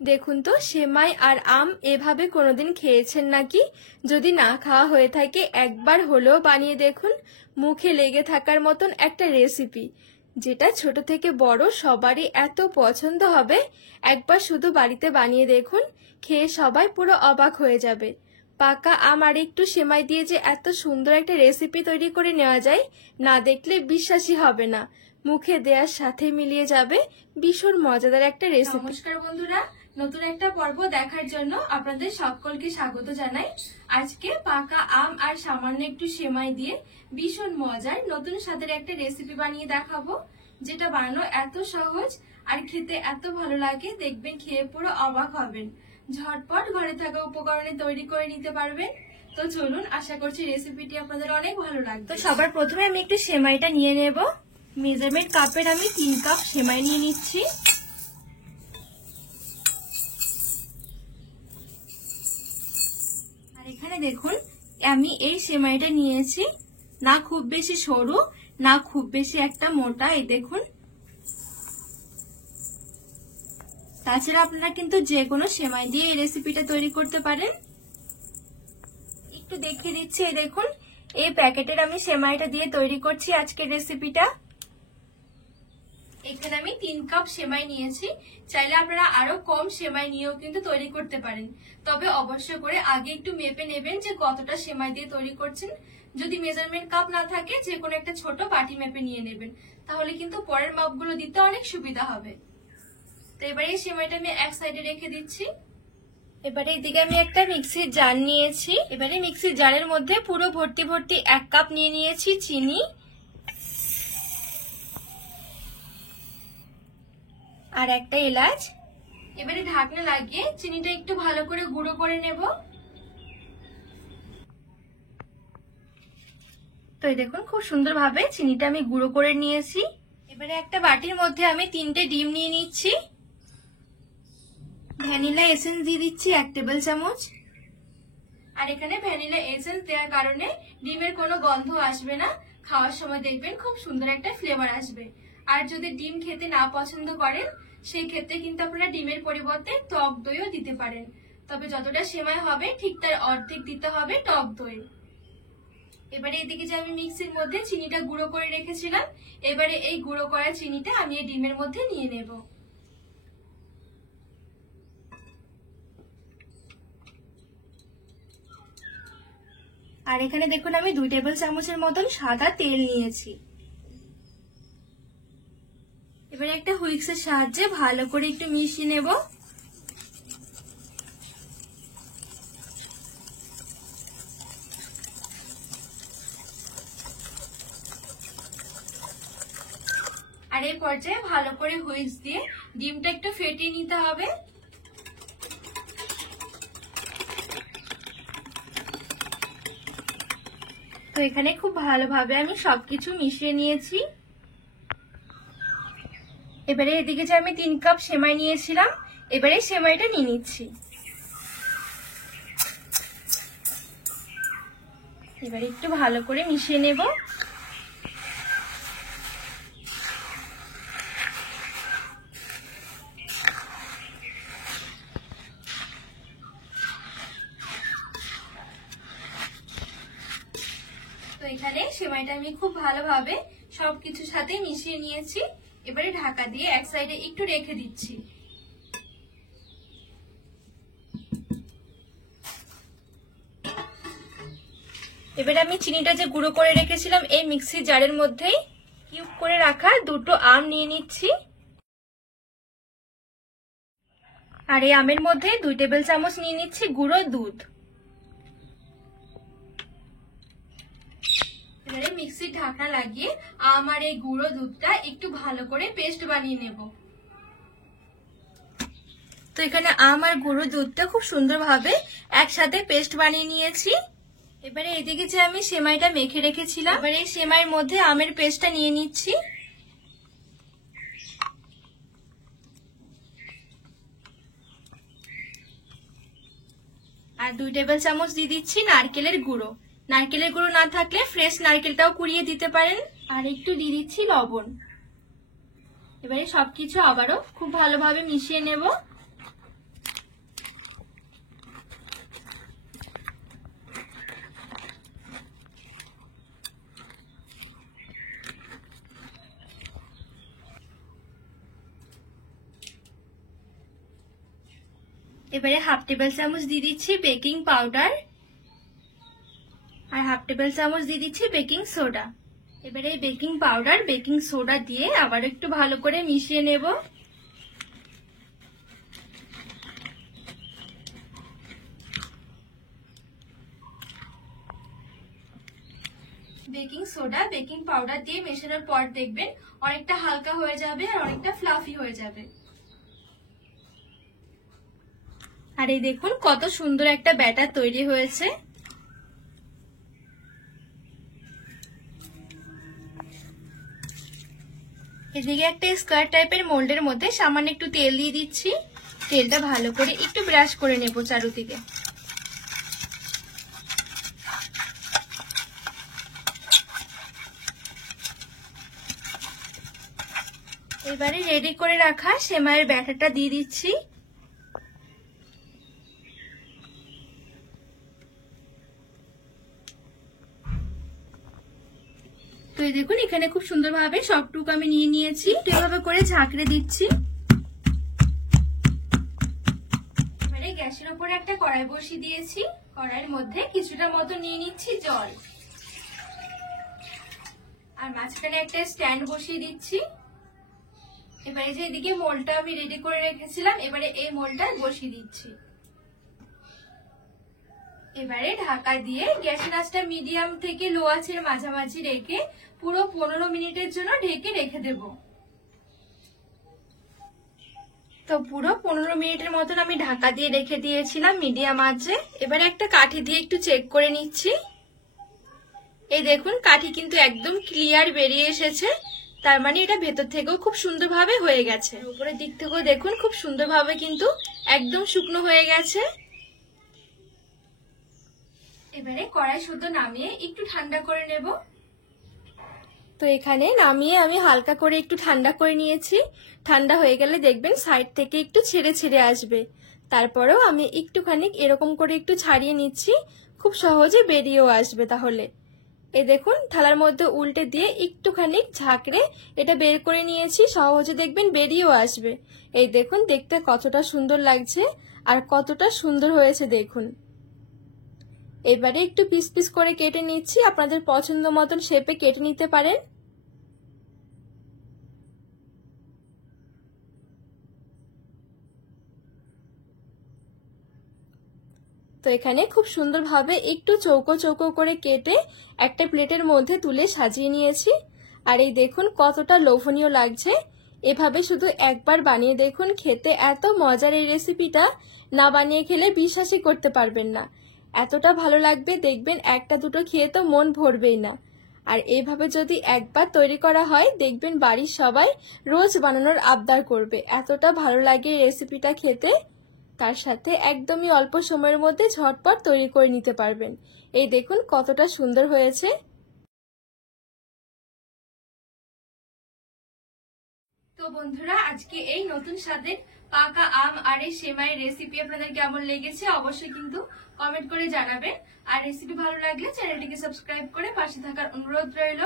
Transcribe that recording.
দেখুন তো সেমাই আর আম এভাবে কোনোদিন খেয়েছেন নাকি? যদি না খাওয়া হয়ে থাকে একবার হলেও বানিয়ে দেখুন। মুখে লেগে থাকার মতন একটা রেসিপি, যেটা ছোট থেকে বড় সবারই এত পছন্দ হবে। একবার শুধু বাড়িতে বানিয়ে দেখুন, খেয়ে সবাই পুরো অবাক হয়ে যাবে। পাকা আম আর একটু সেমাই দিয়ে যে এত সুন্দর একটা রেসিপি তৈরি করে নেওয়া যায়, না দেখলে বিশ্বাসই হবে না। মুখে দেওয়ার সাথে মিলিয়ে যাবে ভীষণ মজাদার একটা রেসিপি। নমস্কার বন্ধুরা, নতুন একটা পর্ব দেখার জন্য আপনাদের সকলকে স্বাগত জানাই। আজকে পাকা আম আর সামান্য একটু সেমাই দিয়ে ভীষণ মজার নতুন স্বাদের একটা রেসিপি বানিয়ে দেখাবো, যেটা বানানো এত সহজ আর খেতে এত ভালো লাগে, দেখবেন খেয়ে পুরো অবাক হবেন। ঝটপট ঘরে থাকা উপকরণে তৈরি করে নিতে পারবেন। তো চলুন, আশা করছি রেসিপিটি আপনাদের অনেক ভালো লাগবে। তো সবার প্রথমে আমি একটু সেমাইটা নিয়ে নেব। মেজারমেন্ট কাপের আমি 3 কাপ সেমাই নিয়ে নিচ্ছি। আর এখানে দেখুন আমি এই সেমাইটা নিয়েছি, না খুব বেশি সরু না খুব বেশি একটা মোটা। এই দেখুন, তাছাড়া আপনারা কিন্তু যে কোনো সেমাই দিয়ে এই রেসিপিটা তৈরি করতে পারেন। একটু দেখিয়ে দিচ্ছি, এই দেখুন এই প্যাকেটের আমি সেমাইটা দিয়ে তৈরি করছি আজকের রেসিপিটা। এখানে আমি 3 কাপ সেমাই নিয়েছি। চাইলে আপনারা আরো কম সেমাই নিয়েও কিন্তু তৈরি করতে পারেন, তবে অবশ্য করে আগে একটু মেপে নেবেন যে কতটা সেমাই দিয়ে তৈরি করছেন। যদি মেজারমেন্ট কাপ না থাকে, যে কোনো একটা ছোট বাটি মেপে নিয়ে নেবেন, তাহলে কিন্তু পরের মাপগুলো দিতে অনেক সুবিধা হবে। তো এবারে এই সেমাইটা আমি এক সাইডে রেখে দিচ্ছি। এবারে এদিকে আমি একটা মিক্সির জার নিয়েছি। এবারে মিক্সির জারের মধ্যে পুরো ভর্তি ভর্তি 1 কাপ নিয়ে নিয়েছি চিনি, আর একটা এলাচ। এবারে ঢাকনা লাগিয়ে চিনিটা একটু ভালো করে গুঁড়ো করে নেব। তো এই দেখুন খুব সুন্দরভাবে চিনিটা আমি গুঁড়ো করে নিয়েছি। এবারে একটা বাটির মধ্যে আমি 3টে ডিম নিয়ে নিচ্ছি। ভ্যানিলা এসেন্স দিয়ে দিচ্ছি 1 টেবিল চামচ। আর এখানে ভ্যানিলা এসেন্স দেওয়ার কারণে ডিমের কোনো গন্ধ আসবে না, খাওয়ার সময় দেখবেন খুব সুন্দর একটা ফ্লেভার আসবে। আর যদি ডিম খেতে না পছন্দ করেন, সেই ক্ষেত্রে কিন্তু আপনারা ডিমের পরিবর্তে টক দইও দিতে পারেন, তবে যতটা সেমাই হবে ঠিক তার অর্ধেক দিতে হবে টক দই। এবারে এদিকে যে আমি মিক্সির মধ্যে চিনিটা গুঁড়ো করে রেখেছিলাম, এবারে এই গুঁড়ো করা চিনিটা আমি এই ডিমের মধ্যে নিয়ে নেব। আর এখানে দেখুন আমি 2 টেবিল চামচের মতন সাদা তেল নিয়েছি। এবারে একটা হুইক্সের সাহায্যে ভালো করে একটু মিশিয়ে নেব। আর এই পর্যায়ে ভালো করে হুইক্স দিয়ে ডিমটা একটু ফেটিয়ে নিতে হবে। তো এখানে খুব ভালোভাবে আমি সবকিছু মিশিয়ে নিয়েছি। এবারে এদিকে যে আমি 3 কাপ সেমাই নিয়েছিলাম, এবারে সেমাইটা নিয়ে নিচ্ছি। এবারে একটু ভালো করে মিশিয়ে নেব। তো এখানে সেমাইটা আমি খুব ভালোভাবে সবকিছুর সাথে মিশিয়ে নিয়েছি। এবারে ঢাকা দিয়ে এক সাইডে একটু রেখে দিচ্ছি। এবারে আমি চিনিটা যে গুঁড়ো করে রেখেছিলাম এই মিক্সির জারের মধ্যেই কিউব করে রাখা 2টো আম নিয়ে নিচ্ছি। আর এই আমের মধ্যে 2 টেবিল চামচ নিয়ে নিচ্ছি গুঁড়ো দুধ। এবারে মিক্সির ঢাকনা লাগিয়ে আম আর এই গুঁড়ো দুধটা একটু ভালো করে পেস্ট বানিয়ে নেব। তো এখানে আম আর গুঁড়ো দুধটা খুব সুন্দরভাবে একসাথে পেস্ট বানিয়ে নিয়েছি। এবারে এদিকে যে আমি সেমাইটা মেখে রেখেছিলাম, এবারে এই সেমাইয়ের মধ্যে আমের পেস্টটা নিয়ে নিচ্ছি। আর 2 টেবিল চামচ দিয়ে দিচ্ছি নারকেলের গুঁড়ো। নারকেলের গুঁড়ো না থাকলে ফ্রেশ নারকেলটাও কুড়িয়ে দিতে পারেন। আর একটু দিয়ে দিচ্ছি লবণ। এবারে সবকিছু আবারও খুব ভালোভাবে মিশিয়ে নেব। এবারে হাফ টেবিল চামচ দিয়ে দিচ্ছি বেকিং পাউডার আর হাফ টেবিল চামচ দিয়ে দিচ্ছি বেকিং সোডা। এবারে এই বেকিং পাউডার বেকিং সোডা দিয়ে আবার একটু ভালো করে মিশিয়ে নেব। বেকিং সোডা বেকিং পাউডার দিয়ে মেশানোর পর দেখবেন অনেকটা হালকা হয়ে যাবে আর অনেকটা ফ্লাফি হয়ে যাবে। আর এই দেখুন কত সুন্দর একটা ব্যাটার তৈরি হয়েছে। এদিকে একটা স্কোয়ার টাইপের মোল্ডের মধ্যে সামান্য একটু তেল দিয়ে দিচ্ছি। তেলটা ভালো করে একটু ব্রাশ করে নেব চারদিকে। এবারে রেডি করে রাখা সেমাইয়ের ব্যাটারটা দিয়ে দিচ্ছি। তো এই দেখুন এখানে খুব সুন্দরভাবে সবটুকু আমি নিয়ে নিয়েছি। এভাবে করে ঝাঁকড়ে দিচ্ছি। এবারে গ্যাসের উপরে একটা কড়াই বসিয়ে দিয়েছি। কড়াইয়ের মধ্যে কিছুটা মতো নিয়ে নিচ্ছি জল আর মাঝখানে একটা স্ট্যান্ড বসিয়ে দিচ্ছি। এবারে যে এদিকে মোলটা আমি রেডি করে রেখেছিলাম এবারে এই মোলটা বসিয়ে দিচ্ছি। এবারে ঢাকা দিয়ে গ্যাসের আঁচটা মিডিয়াম থেকে লো আঁচের মাঝামাঝি রেখে পুরো 15 মিনিটের জন্য ঢেকে রেখে দেব। তো পুরো 15 মিনিটের মতন আমি ঢাকা দিয়ে রেখে দিয়েছিলাম মিডিয়াম আঁচে। এবারে একটা কাঠি দিয়ে একটু চেক করে নিচ্ছি। এই দেখুন কাঠি কিন্তু একদম ক্লিয়ার বেরিয়ে এসেছে, তার মানে এটা ভেতর থেকেও খুব সুন্দরভাবে হয়ে গেছে। উপরের দিক থেকেও দেখুন খুব সুন্দরভাবে কিন্তু একদম শুকনো হয়ে গেছে। এবারে কড়াই শুদ্ধ নামিয়ে একটু ঠান্ডা করে নেব। তো এখানে নামিয়ে আমি হালকা করে একটু ঠান্ডা করে নিয়েছি। ঠান্ডা হয়ে গেলে দেখবেন সাইড থেকে একটু ছেড়ে ছেড়ে আসবে। তারপরেও আমি একটুখানি এরকম করে একটু ছাড়িয়ে নিচ্ছি, খুব সহজে বেরিয়েও আসবে। তাহলে এই দেখুন থালার মধ্যে উল্টে দিয়ে একটুখানি ঝাঁকড়ে এটা বের করে নিয়েছি, সহজে দেখবেন বেরিয়েও আসবে। এই দেখুন দেখতে কতটা সুন্দর লাগছে আর কতটা সুন্দর হয়েছে দেখুন। এবারে একটু পিস পিস করে কেটে নিচ্ছি, আপনাদের পছন্দ মতন শেপে কেটে নিতে পারেন। তো এখানে খুব সুন্দরভাবে একটু চৌকো চৌকো করে কেটে একটা প্লেটের মধ্যে তুলে সাজিয়ে নিয়েছি। আর এই দেখুন কতটা লোভনীয় লাগছে। এভাবে শুধু একবার বানিয়ে দেখুন, খেতে এত মজার এই রেসিপিটা, না বানিয়ে খেলে বিশ্বাসই করতে পারবেন না। এতটা ভালো লাগবে দেখবেন, একটা দুটো খেয়ে তো মন ভরবেই না। আর এইভাবে যদি একবার তৈরি করা হয় দেখবেন বাড়ির সবাই রোজ বানানোর আবদার করবে, এতটা ভালো লাগে এই রেসিপিটা খেতে। তার সাথে একদমই অল্প সময়ের মধ্যে ঝটপট তৈরি করে নিতে পারবেন। এই দেখুন কতটা সুন্দর হয়েছে। তো বন্ধুরা আজকে এই নতুন স্বাদের পাকা আম আর এই সেমাই রেসিপি আপনাদের কেমন লেগেছে অবশ্যই কিন্তু কমেন্ট করে জানাবেন। আর রেসিপি ভালো লাগলে চ্যানেলটিকে সাবস্ক্রাইব করে পাশে থাকার অনুরোধ রইল।